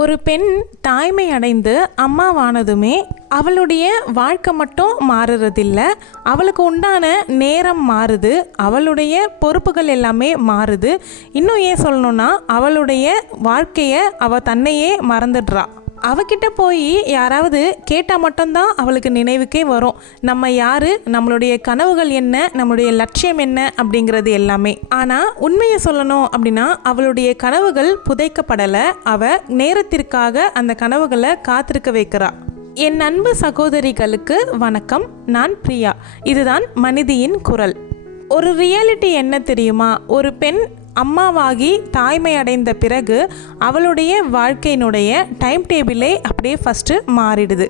ஒரு பெண் தாய்மை அடைந்து அம்மாவானதுமே அவளுடைய வாழ்க்கை மட்டும் மாறுறதில்ல, அவளுக்கு உண்டான நேரம் மாறுது, அவளுடைய பொறுப்புகள் எல்லாமே மாறுது. இன்னும் ஏன் சொல்லணும்னா அவளுடைய வாழ்க்கையை அவள் தன்னையே மறந்துடுறா. அவகிட்ட போய் யாராவது கேட்டால் மட்டும்தான் அவளுக்கு நினைவுக்கே வரும் நம்ம யார், நம்மளுடைய கனவுகள் என்ன, நம்மளுடைய லட்சியம் என்ன அப்படிங்கிறது எல்லாமே. ஆனால் உண்மையை சொல்லணும் அப்படின்னா அவளுடைய கனவுகள் புதைக்கப்படலை. அவள் நேரத்திற்காக அந்த கனவுகளை காத்திருக்க வைக்கிறா. என் அன்பு சகோதரிகளுக்கு வணக்கம். நான் பிரியா. இதுதான் மனிதியின் குரல். ஒரு ரியாலிட்டி என்ன தெரியுமா? ஒரு பெண் அம்மாவாகி தாய்மை அடைந்த பிறகு அவளுடைய வாழ்க்கையினுடைய டைம் டேபிளே அப்படியே ஃபஸ்ட்டு மாறிடுது.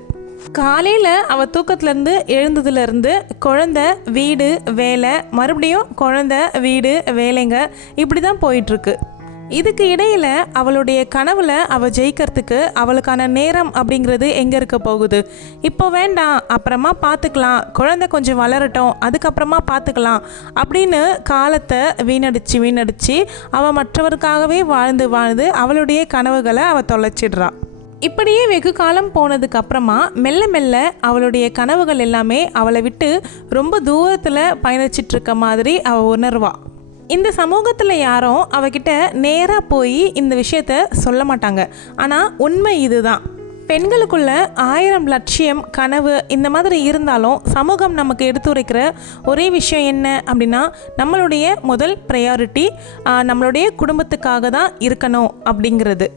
காலையில் அவள் தூக்கத்துலேருந்து எழுந்ததுலேருந்து குழந்தை, வீடு, வேலை, மறுபடியும் குழந்தை, வீடு, வேலைங்க இப்படி தான் போயிட்டுருக்கு. இதுக்கு இடையில் அவளுடைய கனவில் அவள் ஜெயிக்கிறதுக்கு அவளுக்கான நேரம் அப்படிங்கிறது எங்கே இருக்க போகுது? இப்போ வேண்டாம், அப்புறமா பார்த்துக்கலாம், குழந்தை கொஞ்சம் வளரட்டும், அதுக்கப்புறமா பார்த்துக்கலாம் அப்படின்னு காலத்தை வீணடிச்சு அவள் மற்றவருக்காகவே வாழ்ந்து அவளுடைய கனவுகளை அவள் தொலைச்சிடுறா. இப்படியே வெகு காலம் போனதுக்கு அப்புறமா மெல்ல மெல்ல அவளுடைய கனவுகள் எல்லாமே அவளை விட்டு ரொம்ப தூரத்தில் பயணிச்சிட்ருக்க மாதிரி அவள் உணர்வா. இந்த சமூகத்தில் யாரும் அவகிட்ட நேராக போய் இந்த விஷயத்த சொல்ல மாட்டாங்க. ஆனால் உண்மை இதுதான். பெண்களுக்குள்ள 1000 லட்சியம், கனவு இந்த மாதிரி இருந்தாலும் சமூகம் நமக்கு எடுத்துரைக்கிற ஒரே விஷயம் என்ன அப்படின்னா நம்மளுடைய முதல் ப்ரையாரிட்டி நம்மளுடைய குடும்பத்துக்காக தான் இருக்கணும் அப்படிங்கிறது.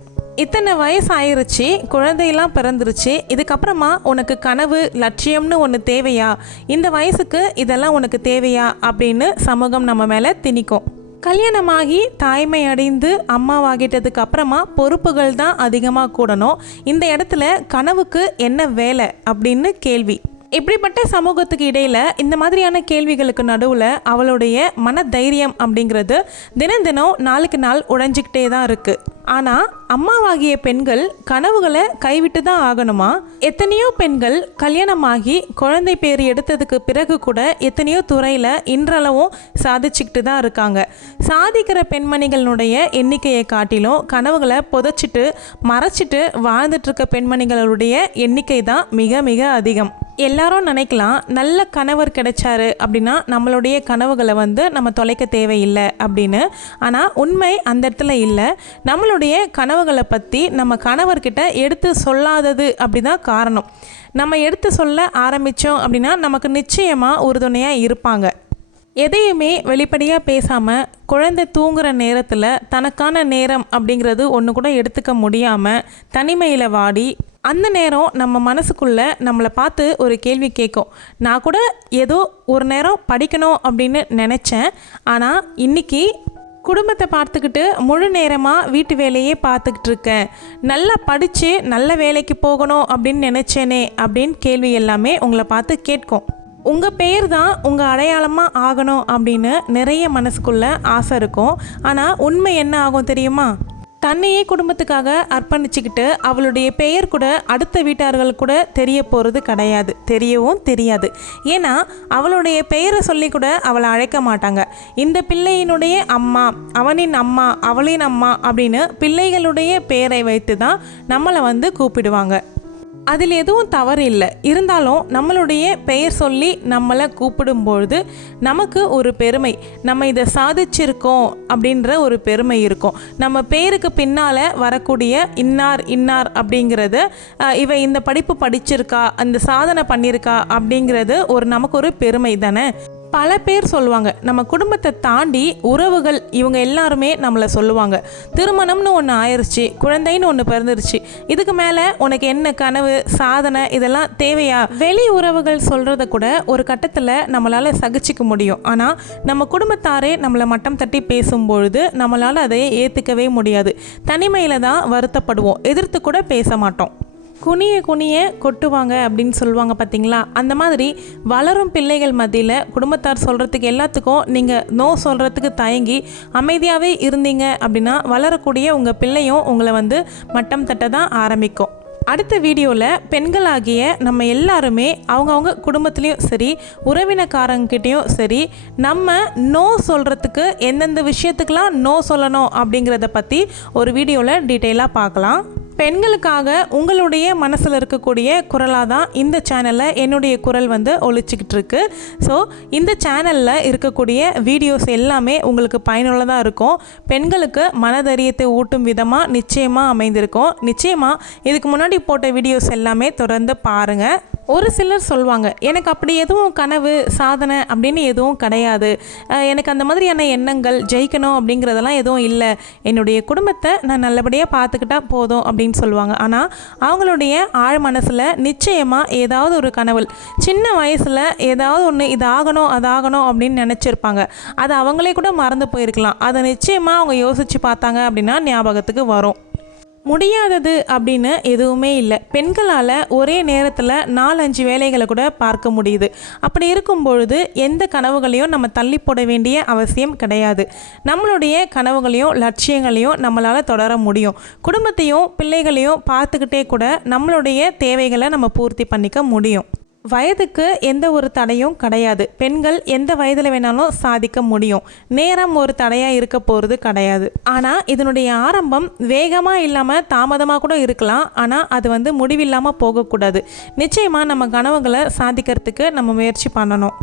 இத்தனை வயசு ஆயிருச்சு, குழந்தையெல்லாம் பிறந்துருச்சு, இதுக்கப்புறமா உனக்கு கனவு லட்சியம்னு ஒன்று தேவையா? இந்த வயசுக்கு இதெல்லாம் உனக்கு தேவையா அப்படின்னு சமூகம் நம்ம மேலே திணிக்கும். கல்யாணமாகி தாய்மை அடைந்து அம்மாவாகிட்டதுக்கு அப்புறமா பொறுப்புகள் தான் அதிகமாக கூடணும். இந்த இடத்துல கனவுக்கு என்ன வேலை அப்படின்னு கேள்வி. இப்படிப்பட்ட சமூகத்துக்கு இடையில் இந்த மாதிரியான கேள்விகளுக்கு நடுவில் அவளுடைய மன தைரியம் அப்படிங்கிறது தினம் தினம் நாளுக்கு நாள் உடைஞ்சிக்கிட்டே தான் இருக்குது. ஆனால் அம்மாவாகிய பெண்கள் கனவுகளை கைவிட்டு தான் ஆகணுமா? எத்தனையோ பெண்கள் கல்யாணமாகி குழந்தை பேர் எடுத்ததுக்கு பிறகு கூட எத்தனையோ துறையில் இன்றளவும் சாதிச்சுக்கிட்டு தான் இருக்காங்க. சாதிக்கிற பெண்மணிகளுடைய எண்ணிக்கையை காட்டிலும் கனவுகளை புதைச்சிட்டு மறைச்சிட்டு வாழ்ந்துட்டுருக்க பெண்மணிகளுடைய எண்ணிக்கை தான் மிக மிக அதிகம். எல்லாரும் நினைக்கலாம் நல்ல கணவர் கிடைச்சாரு அப்படின்னா நம்மளுடைய கனவுகளை நம்ம தொலைக்க தேவையில்லை அப்படின்னு. ஆனால் உண்மை அந்த இடத்துல இல்லை. நம்மளுடைய கனவுகளை பற்றி நம்ம கணவர்கிட்ட எடுத்து சொல்லாதது அப்படிதான் காரணம். நம்ம எடுத்து சொல்ல ஆரம்பித்தோம் அப்படின்னா நமக்கு நிச்சயமாக உறுதுணையாக இருப்பாங்க. எதையுமே வெளிப்படையாக பேசாமல் குழந்தை தூங்குகிற நேரத்தில் தனக்கான நேரம் அப்படிங்கிறது ஒன்று கூட எடுத்துக்க முடியாமல் தனிமையில் வாடி அந்த நேரம் நம்ம மனசுக்குள்ளே நம்மளை பார்த்து ஒரு கேள்வி கேட்கும். நான் கூட ஏதோ ஒரு நேரம் படிக்கணும் அப்படின்னு நினச்சேன், ஆனால் இன்றைக்கி குடும்பத்தை பார்த்துக்கிட்டு முழு நேரமாக வீட்டு வேலையே பார்த்துக்கிட்டு இருக்கேன், நல்லா படித்து நல்ல வேலைக்கு போகணும் அப்படின்னு நினச்சேனே அப்படின்னு கேள்வி எல்லாமே உங்களை பார்த்து கேட்கும். உங்கள் பேர் தான் உங்கள் அடையாளமாக ஆகணும் அப்படின்னு நிறைய மனசுக்குள்ளே ஆசை இருக்கும். ஆனால் உண்மை என்ன ஆகும் தெரியுமா? தன்னையே குடும்பத்துக்காக அர்ப்பணிச்சுக்கிட்டு அவளுடைய பெயர் கூட அடுத்த வீட்டார்கள் கூட தெரிய போகிறது கிடையாது, தெரியவும் தெரியாது. ஏன்னா அவளுடைய பெயரை சொல்லி கூட அவளை அழைக்க மாட்டாங்க. இந்த பிள்ளையினுடைய அம்மா, அவனின் அம்மா, அவளின் அம்மா அப்படின்னு பிள்ளைகளுடைய பெயரை வைத்து தான் நம்மளை கூப்பிடுவாங்க. அதில் எதுவும் தவறு இல்லை. இருந்தாலும் நம்மளுடைய பெயர் சொல்லி நம்மளை கூப்பிடும்பொழுது நமக்கு ஒரு பெருமை, நம்ம இதை சாதிச்சிருக்கோம் அப்படின்ற ஒரு பெருமை இருக்கும். நம்ம பேருக்கு பின்னால் வரக்கூடிய இன்னார் அப்படிங்கிறது இவ இந்த படிப்பு படிச்சிருக்கா, அந்த சாதனை பண்ணியிருக்கா அப்படிங்கிறது நமக்கு ஒரு பெருமை தானே. பல பேர் சொல்லுவாங்க, நம்ம குடும்பத்தை தாண்டி உறவுகள் இவங்க எல்லாருமே நம்மளை சொல்லுவாங்க, திருமணம்னு ஒன்று ஆயிடுச்சு, குழந்தைன்னு ஒன்று பிறந்துருச்சு, இதுக்கு மேலே உனக்கு என்ன கனவு, சாதனை இதெல்லாம் தேவையா? வெளி உறவுகள் சொல்கிறத கூட ஒரு கட்டத்தில் நம்மளால் சகிச்சிக்க முடியும். ஆனால் நம்ம குடும்பத்தாரே நம்மளை மட்டம் தட்டி பேசும்பொழுது நம்மளால் அதை ஏற்றுக்கவே முடியாது. தனிமையில் தான் வருத்தப்படுவோம், எதிர்த்து கூட பேச மாட்டோம். குனிய கொட்டுவாங்க அப்படின்னு சொல்லுவாங்க பார்த்தீங்களா? அந்த மாதிரி வளரும் பிள்ளைகள் மத்தியில் குடும்பத்தார் சொல்கிறதுக்கு எல்லாத்துக்கும் நீங்கள் நோ சொல்கிறதுக்கு தயங்கி அமைதியாகவே இருந்தீங்க அப்படின்னா வளரக்கூடிய உங்கள் பிள்ளையும் உங்களை மட்டம் தட்ட தான் ஆரம்பிக்கும். அடுத்த வீடியோவில் பெண்களாகிய நம்ம எல்லாருமே அவங்கவுங்க குடும்பத்துலேயும் சரி உறவினக்காரங்கிட்டையும் சரி நம்ம நோ சொல்கிறதுக்கு எந்தெந்த விஷயத்துக்கெலாம் நோ சொல்லணும் அப்படிங்கிறத பற்றி ஒரு வீடியோவில் டீட்டெயிலாக பார்க்கலாம். பெண்களுக்காக உங்களுடைய மனசில் இருக்கக்கூடிய குரலாக தான் இந்த சேனலில் என்னுடைய குரல் வந்து ஒழிச்சிக்கிட்டு இருக்கு. ஸோ இந்த சேனலில் இருக்கக்கூடிய வீடியோஸ் எல்லாமே உங்களுக்கு பயனுள்ளதாக இருக்கும். பெண்களுக்கு மனதைரியத்தை ஊட்டும் விதமாக நிச்சயமாக அமைந்திருக்கும். நிச்சயமாக இதுக்கு முன்னாடி போட்ட வீடியோஸ் எல்லாமே தொடர்ந்து பாருங்கள். ஒரு சிலர் சொல்லுவாங்க, எனக்கு அப்படி எதுவும் கனவு சாதனை அப்படின்னு எதுவும் கிடையாது, எனக்கு அந்த மாதிரியான எண்ணங்கள் ஜெயிக்கணும் அப்படிங்கிறதெல்லாம் எதுவும் இல்லை, என்னுடைய குடும்பத்தை நான் நல்லபடியாக பார்த்துக்கிட்டா போதும் அப்படின்னு சொல்லுவாங்க. ஆனால் அவங்களுடைய ஆழ் மனசில் நிச்சயமாக ஏதாவது ஒரு கனவு சின்ன வயசில் ஏதாவது ஒன்று இதாகணும் அதாகணும் அப்படின்னு நினச்சிருப்பாங்க. அது அவங்களே கூட மறந்து போயிருக்கலாம். அதை நிச்சயமாக அவங்க யோசித்து பார்த்தாங்க அப்படின்னா ஞாபகத்துக்கு வரும். முடியாதது அப்படின்னு எதுவுமே இல்லை. பெண்களால் ஒரே நேரத்தில் 4-5 வேலைகளை கூட பார்க்க முடியுது. அப்படி இருக்கும் பொழுது எந்த கனவுகளையும் நம்ம தள்ளி போட வேண்டிய அவசியம் கிடையாது. நம்மளுடைய கனவுகளையும் லட்சியங்களையும் நம்மளால் தொடர முடியும். குடும்பத்தையும் பிள்ளைகளையும் பார்த்துக்கிட்டே கூட நம்மளுடைய தேவைகளை நம்ம பூர்த்தி பண்ணிக்க முடியும். வயதுக்கு எந்த ஒரு தடையும் கிடையாது. பெண்கள் எந்த வயதில் வேணாலும் சாதிக்க முடியும். நேரம் ஒரு தடையாக இருக்க போகிறது கிடையாது. ஆனால் இதனுடைய ஆரம்பம் வேகமாக இல்லாமல் தாமதமாக கூட இருக்கலாம். ஆனால் அது வந்து முடிவில்லாமல் போகக்கூடாது. நிச்சயமாக நம்ம கனவுகளை சாதிக்கிறதுக்கு நம்ம முயற்சி பண்ணணும்.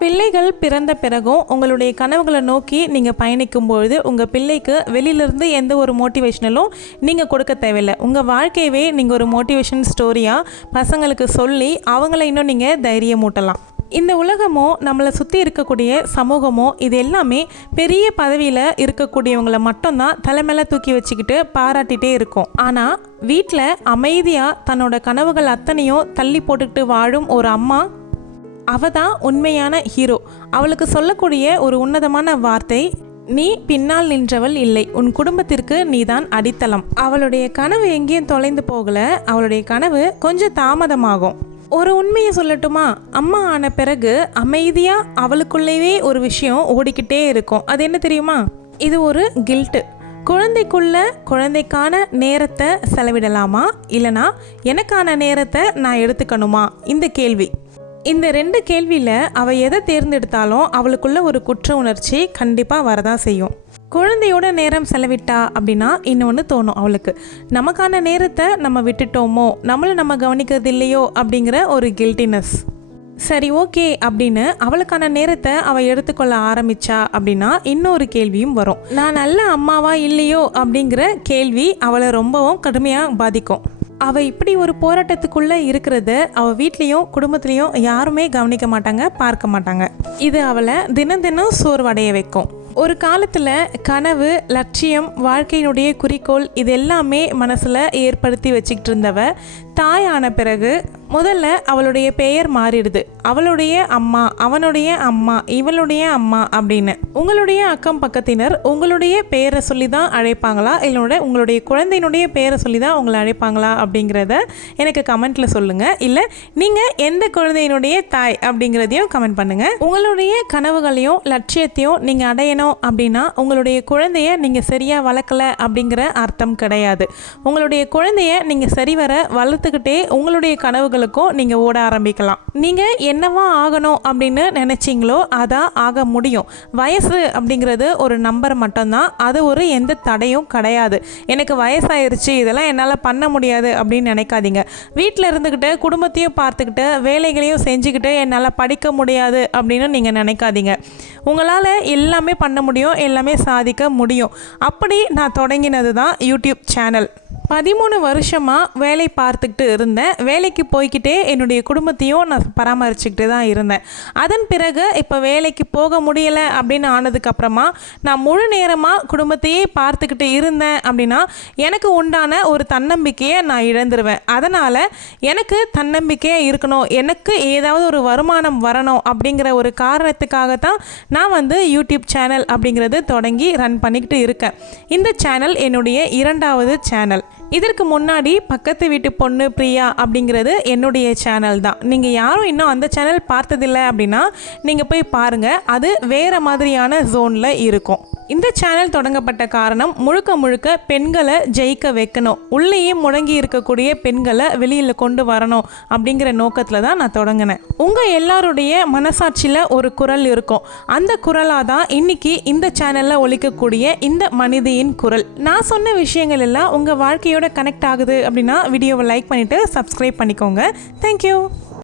பிள்ளைகள் பிறந்த பிறகும் உங்களுடைய கனவுகளை நோக்கி நீங்கள் பயணிக்கும்பொழுது உங்கள் பிள்ளைக்கு வெளியிலேருந்து எந்த ஒரு மோட்டிவேஷனலும் நீங்கள் கொடுக்க தேவையில்லை. உங்கள் வாழ்க்கையவே நீங்கள் ஒரு மோட்டிவேஷன் ஸ்டோரியாக பசங்களுக்கு சொல்லி அவங்கள இன்னும் நீங்கள் தைரியமூட்டலாம். இந்த உலகமோ நம்மளை சுற்றி இருக்கக்கூடிய சமூகமோ இது எல்லாமே பெரிய பதவியில் இருக்கக்கூடியவங்களை மட்டும்தான் தலைமையில தூக்கி வச்சுக்கிட்டு பாராட்டிகிட்டே இருக்கும். ஆனால் வீட்டில் அமைதியாக தன்னோட கனவுகள் அத்தனையும் தள்ளி போட்டுக்கிட்டு வாழும் ஒரு அம்மா, அவ தான் உண்மையான ஹீரோ. அவளுக்கு சொல்லக்கூடிய ஒரு உன்னதமான வார்த்தை, நீ பின்னால் நின்றவள் இல்லை, உன் குடும்பத்திற்கு நீதான் அடித்தளம். அவளுடைய கனவு எங்கேயும் தொலைந்து போகல. அவளுடைய கனவு கொஞ்சம் தாமதமாகும். ஒரு உண்மையை சொல்லட்டுமா, அம்மா ஆன பிறகு அமைதியாக அவளுக்குள்ளேயே ஒரு விஷயம் ஓடிக்கிட்டே இருக்கும். அது என்ன தெரியுமா? இது ஒரு கில்ட்டு. குழந்தைக்கான நேரத்தை செலவிடலாமா, இல்லைனா எனக்கான நேரத்தை நான் எடுத்துக்கணுமா? இந்த கேள்வி. இந்த 2 கேள்வியில் அவள் எதை தேர்ந்தெடுத்தாலும் அவளுக்குள்ள ஒரு குற்ற உணர்ச்சி கண்டிப்பாக வரதான் செய்யும். குழந்தையோட நேரம் செலவிட்டா அப்படின்னா இன்னொன்று தோணும் அவளுக்கு, நமக்கான நேரத்தை நம்ம விட்டுட்டோமோ, நம்மளை நம்ம கவனிக்கிறது இல்லையோ அப்படிங்கிற ஒரு கில்ட்டினஸ். சரி, ஓகே அப்படின்னு அவளுக்கான நேரத்தை அவள் எடுத்துக்கொள்ள ஆரம்பித்தா அப்படின்னா இன்னொரு கேள்வியும் வரும். நான் நல்ல அம்மாவா இல்லையோ அப்படிங்கிற கேள்வி அவளை ரொம்பவும் கடுமையாக பாதிக்கும். அவள் இப்படி ஒரு போராட்டத்துக்குள்ளே இருக்கிறத அவள் வீட்லேயும் குடும்பத்துலேயும் யாருமே கவனிக்க மாட்டாங்க, பார்க்க மாட்டாங்க. இது அவளை தினம் தினம் சோர்வடைய வைக்கும். ஒரு காலத்தில் கனவு, லட்சியம், வாழ்க்கையினுடைய குறிக்கோள் இது எல்லாமே மனசில் ஏற்படுத்தி வச்சுக்கிட்டு இருந்தவ தாயான பிறகு முதல்ல அவளுடைய பெயர் மாறிடுது. அவளுடைய அம்மா, அவனுடைய அம்மா, இவளுடைய அம்மா அப்படின்னு. உங்களுடைய அக்கம் பக்கத்தினர் உங்களுடைய பெயரை சொல்லி தான் அழைப்பாங்களா, இல்லை உங்களுடைய குழந்தையினுடைய பெயரை சொல்லி தான் உங்களை அழைப்பாங்களா அப்படிங்கிறத எனக்கு கமெண்ட்டில் சொல்லுங்கள். இல்லை நீங்கள் எந்த குழந்தையினுடைய தாய் அப்படிங்கிறதையும் கமெண்ட் பண்ணுங்கள். உங்களுடைய கனவுகளையும் லட்சியத்தையும் நீங்கள் அடையணும் அப்படின்னா உங்களுடைய குழந்தைய நீங்கள் சரியாக வளர்க்கலை அப்படிங்கிற அர்த்தம் கிடையாது. உங்களுடைய குழந்தைய நீங்கள் சரிவர வளர்த்துக்கிட்டே உங்களுடைய கனவுகளுக்கும் நீங்கள் ஓட ஆரம்பிக்கலாம். நீங்கள் என்னவா ஆகணும் அப்படின்னு நினைச்சிங்களோ அதான் ஆக முடியும். வயசு அப்படிங்கிறது ஒரு நம்பர் மட்டும்தான். அது ஒரு எந்த தடையும் கிடையாது. எனக்கு வயசாயிருச்சு, இதெல்லாம் என்னால் பண்ண முடியாது அப்படின்னு நினைக்காதீங்க. வீட்டில் இருந்துக்கிட்டு குடும்பத்தையும் பார்த்துக்கிட்டு வேலைகளையும் செஞ்சுக்கிட்டு என்னால் படிக்க முடியாது அப்படின்னு நீங்கள் நினைக்காதீங்க. உங்களால் எல்லாமே பண்ண முடியும், எல்லாமே சாதிக்க முடியும். அப்படி நான் தொடங்கினது தான் யூடியூப் சேனல். 13 வருஷமாக வேலை பார்த்துக்கிட்டு இருந்தேன். வேலைக்கு போய்கிட்டே என்னுடைய குடும்பத்தையும் நான் பராமரிச்சுக்கிட்டு தான் இருந்தேன். அதன் பிறகு இப்போ வேலைக்கு போக முடியலை அப்படின்னு ஆனதுக்கப்புறமா நான் முழு நேரமாக குடும்பத்தையே பார்த்துக்கிட்டு இருந்தேன் அப்படின்னா எனக்கு உண்டான ஒரு தன்னம்பிக்கையை நான் இழந்துருவேன். அதனால் எனக்கு தன்னம்பிக்கையாக இருக்கணும், எனக்கு ஏதாவது ஒரு வருமானம் வரணும் அப்படிங்கிற ஒரு காரணத்துக்காகத்தான் நான் வந்து யூடியூப் சேனல் அப்படிங்கிறது தொடங்கி ரன் பண்ணிக்கிட்டு இருக்கேன். இந்த சேனல் என்னுடைய 2வது சேனல். இதற்கு முன்னாடி பக்கத்து வீட்டு பொண்ணு பிரியா அப்படிங்கிறது என்னுடைய சேனல் தான். நீங்கள் யாரும் இன்னும் அந்த சேனல் பார்த்ததில்லை அப்படின்னா நீங்கள் போய் பாருங்கள். அது வேறு மாதிரியான ஜோனில் இருக்கும். இந்த சேனல் தொடங்கப்பட்ட காரணம் முழுக்க முழுக்க பெண்களை ஜெயிக்க வைக்கணும், உள்ளேயே முடங்கி இருக்கக்கூடிய பெண்களை வெளியில் கொண்டு வரணும் அப்படிங்கிற நோக்கத்தில் தான் நான் தொடங்கினேன். உங்கள் எல்லாருடைய மனசாட்சியில் ஒரு குரல் இருக்கும். அந்த குரலாக தான் இன்னைக்கு இந்த சேனலில் ஒலிக்கக்கூடிய இந்த மனிதியின் குரல். நான் சொன்ன விஷயங்கள் எல்லாம் உங்கள் வாழ்க்கையோட கனெக்ட் ஆகுது அப்படின்னா வீடியோவை லைக் பண்ணிவிட்டு சப்ஸ்கிரைப் பண்ணிக்கோங்க. தேங்க்யூ.